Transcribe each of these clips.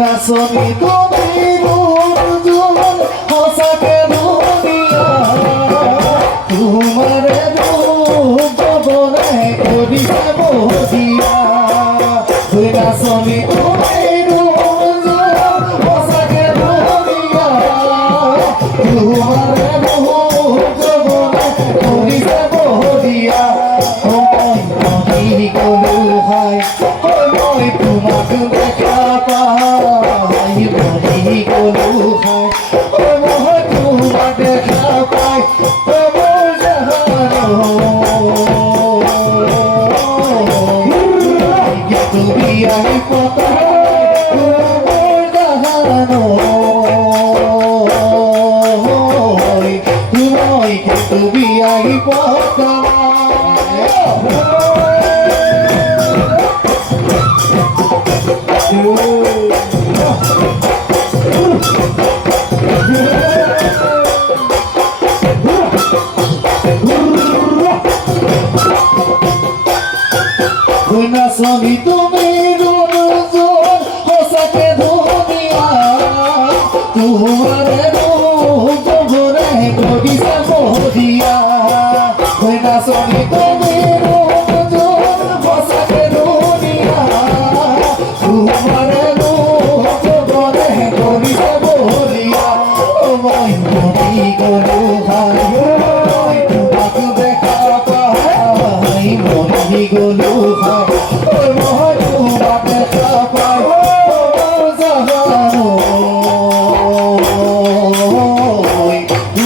নাচনি তুমি দুজন সঁচাকে ধুনীয়া তোমাৰে ৰূপ বনাই কৰিছে বহিয়া নাচনি তুমি দুজন সঁচাকে ধুনীয়া তোমাৰে ৰূপ বনাই কৰিছে বহিয়া মই মনি গলো হাই মই তোমাক দেখা পাই মনি গলো হাই মই তোমাক দেখা পাই মোৰ জানো তুমি আহি পতা মোৰ জানো তুমি আহি পতা নাচনি তুমি দুজন সঁচাকে ধুনীয়া তোমাৰে ৰূপ বনাই কৰিছে বহিয়া নাচনি তুমি দুজন সঁচাকে ধুনীয়া তোমাৰে ৰূপ বনাই কৰিছে বহিয়া মই মনি গলো হাই মই তোমাক দেখা পাই মনি গলো হাই মই তোমাক দেখা পাই মোৰ জানো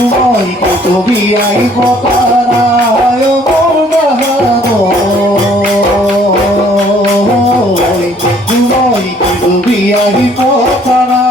মই তুমি আহিব পাৰা মোৰ জানো মই তুমি আহিব পাৰা